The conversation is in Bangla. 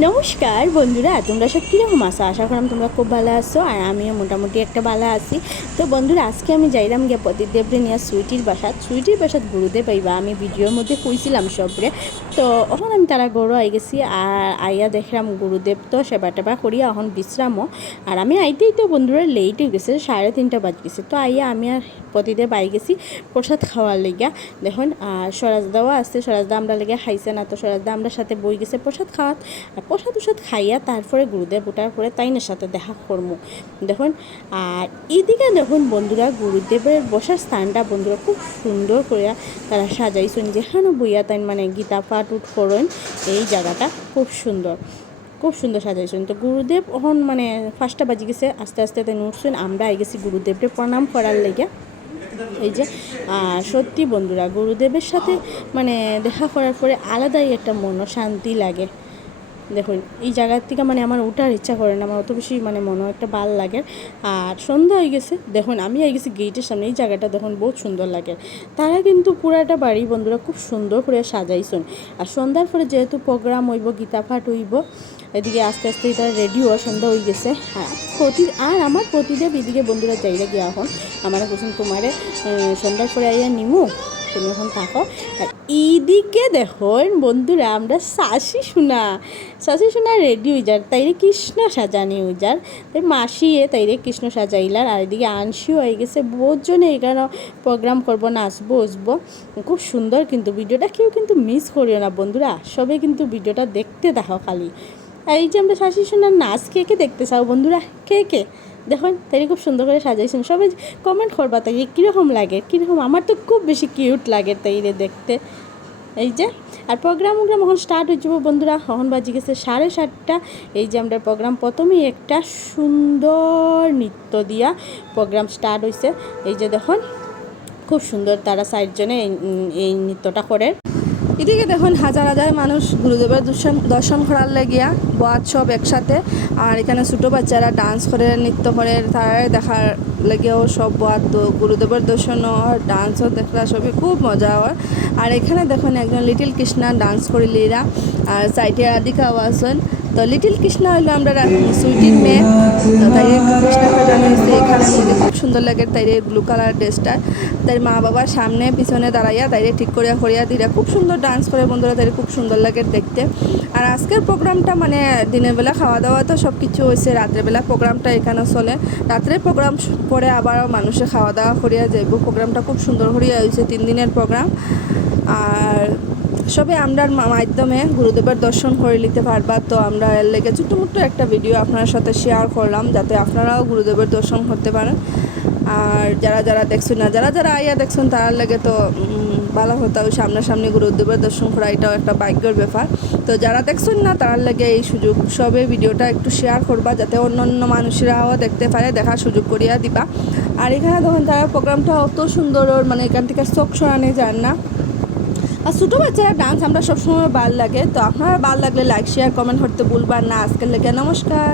নমস্কার বন্ধুরা, তোমরা সব কীরকম আসো আশা করলাম তোমরা খুব ভালো আসো আর আমিও মোটামুটি একটা ভালো আছি। তো বন্ধুরা, আজকে আমি যাইলাম গিয়ে প্রদীপদেবরে নিয়ে সুইটির বাসা সুইটির বাসাত গুরুদেব পাইবা আমি ভিডিওর মধ্যে কইছিলাম সবরে। তো এখন আমি তারা গরু আই গেছি আর আইয়া দেখলাম গুরুদেব তো সেবা টেবা করিয়া এখন বিশ্রামও আর আমি আইতেই তো বন্ধুরা লেট হয়ে গেছে সাড়ে তিনটা বাজ গেছে। তো আইয়া আমি আর প্রতিদেব আই গেছি প্রসাদ খাওয়ার লেগা। দেখুন আর সরাজদাও আছে সরাজদা আমরা লেগে খাইছে না, তো সরাজদা আমরা সাথে বই গেছে প্রসাদ খাওয়াত আর প্রসাদ উসাদ খাইয়া তারপরে গুরুদেব ওঠার পরে তাইনের সাথে দেখা করব দেখুন আর এইদিকে দেখুন বন্ধুরা গুরুদেবের বসার স্থানটা বন্ধুরা খুব সুন্দর করে তারা সাজাইছেন যেখানে বইয়া তাই মানে গীতা পাঠ উঠ করেন এই জায়গাটা খুব সুন্দর। খুব সুন্দর সাজাইছেন। তো গুরুদেব হন মানে ফার্স্টটা বাজি গেছে, আস্তে আস্তে তাই উঠছেন আমরা আই গেছি গুরুদেবকে প্রণাম করার লেগে। এই যে সত্যি বন্ধুরা, গুরুদেবের সাথে মানে দেখা করার পরে আলাদাই একটা মন, শান্তি লাগে। দেখুন এই জায়গার থেকে মানে আমার ওঠার ইচ্ছা করে না আমার অত বেশি মানে মনে একটা ভালো লাগে। আর সন্ধ্যা হয়ে গেছে দেখুন আমি আই গেছি গেটের সামনে এই জায়গাটা দেখুন বহুত সুন্দর লাগে। তারা কিন্তু পুরাটা বাড়ি বন্ধুরা খুব সুন্দর করে সাজাইছেন। আর সন্ধ্যার পরে যেহেতু প্রোগ্রাম হইব গীতা পাঠ হইব এদিকে আস্তে আস্তে এটা রেডিও সন্ধ্যা হয়ে গেছে। হ্যাঁ প্রতি আর আমার প্রতিদেব এদিকে বন্ধুরা যাইরা গিয়া এখন আমার তোমারে আহ, সন্ধ্যার পরে আইয়া নিমু। তুমি এখন থাকো। আর এইদিকে দেখুন বন্ধুরা, আমরা শাশি শোনা শাশি শোনা রেডি যার তাইরে কৃষ্ণ সাজানি যার তাই মাসিয়ে তাইরে কৃষ্ণ সাজাইলার। আর এদিকে আনসিও হয়ে গেছে, বহুজনে এখানে প্রোগ্রাম করব, নাচবো বসবো খুব সুন্দর কিন্তু ভিডিওটা, কেউ কিন্তু মিস করিও না, বন্ধুরা। সবে কিন্তু ভিডিওটা দেখতে দেখো খালি। আর এই যে আমরা শাশি শোনার নাচ কে কে দেখতে চাও, বন্ধুরা? কে কে? দেখুন তাই খুব সুন্দর করে সাজাইছেন। সবাই কমেন্ট করবা তাই কীরকম লাগে? কীরকম? আমার তো খুব বেশি কিউট লাগে তাই রে দেখতে। এই যে, আর প্রোগ্রাম উগ্রাম এখন স্টার্ট হয়ে যাব বন্ধুরা। এখন বাজি গেছে সাড়ে সাতটা। এই যে আমরা প্রোগ্রাম প্রথমেই একটা সুন্দর নৃত্য দিয়া প্রোগ্রাম স্টার্ট হয়েছে এই যে দেখুন, খুব সুন্দর তারা সাইডজনে এই নৃত্যটা করে এদিকে দেখুন হাজার হাজার মানুষ গুরুদেবের দর্শন দর্শন করার লাগিয়া বাদ সব একসাথে। আর এখানে ছোটো বাচ্চারা ডান্স করে, নৃত্য করে তারা দেখার লাগিয়াও সব বাদ গুরুদেবের দর্শনও আর ডান্সও দেখলা সবই খুব মজা হয়। আর এখানে দেখুন একজন লিটিল কৃষ্ণা ডান্স করিলিরা আর সাইডে রাধিকা আছেন তো লিটিল কৃষ্ণা হইল আমরা সুইটির মেয়ে। তো তাই কৃষ্ণা সুন্দর লাগে তাই ব্লু কালার ড্রেসটা। তাই মা বাবার সামনে, পিছনে দাঁড়াইয়া তাই ঠিক করিয়া করিয়া দিরা খুব সুন্দর ডান্স করে বন্ধুরা, তাই খুব সুন্দর লাগে দেখতে। আর আজকের প্রোগ্রামটা মানে দিনের বেলা খাওয়া দাওয়া তো সব কিছু হয়েছে রাত্রেবেলা প্রোগ্রামটা এখানে চলে। রাত্রে প্রোগ্রাম পরে আবার মানুষে খাওয়া দাওয়া করিয়া যাইব। প্রোগ্রামটা খুব সুন্দর করিয়া হয়েছে তিন দিনের প্রোগ্রাম আর সবে আমরার মাধ্যমে গুরুদেবের দর্শন করে নিতে পারবা। তো আমরা এর লেগে ছোটো মোটো একটা ভিডিও আপনার সাথে শেয়ার করলাম, যাতে আপনারাও গুরুদেবের দর্শন করতে পারেন। আর যারা যারা দেখছেন না, যারা যারা আইয়া দেখছেন তার লেগে তো ভালো হতো সামনাসামনি গুরুদেবের দর্শন করা, এটাও একটা ভাগ্যের ব্যাপার। তো যারা দেখছেন না, তার লেগে এই সুযোগ, সবে ভিডিওটা একটু শেয়ার করবা, যাতে অন্য অন্য মানুষেরাও দেখতে পারে, দেখার সুযোগ করিয়া দিবা। আর এখানে তখন তারা প্রোগ্রামটা অত সুন্দর মানে এখান থেকে চোখ সরানো যান না। আর ছোটো বাচ্চারা ডান্স আমরা সবসময় ভালো লাগে, তো আপনারা ভালো লাগলে লাইক শেয়ার কমেন্ট করতে ভুলবার না। আজকের লেগে নমস্কার।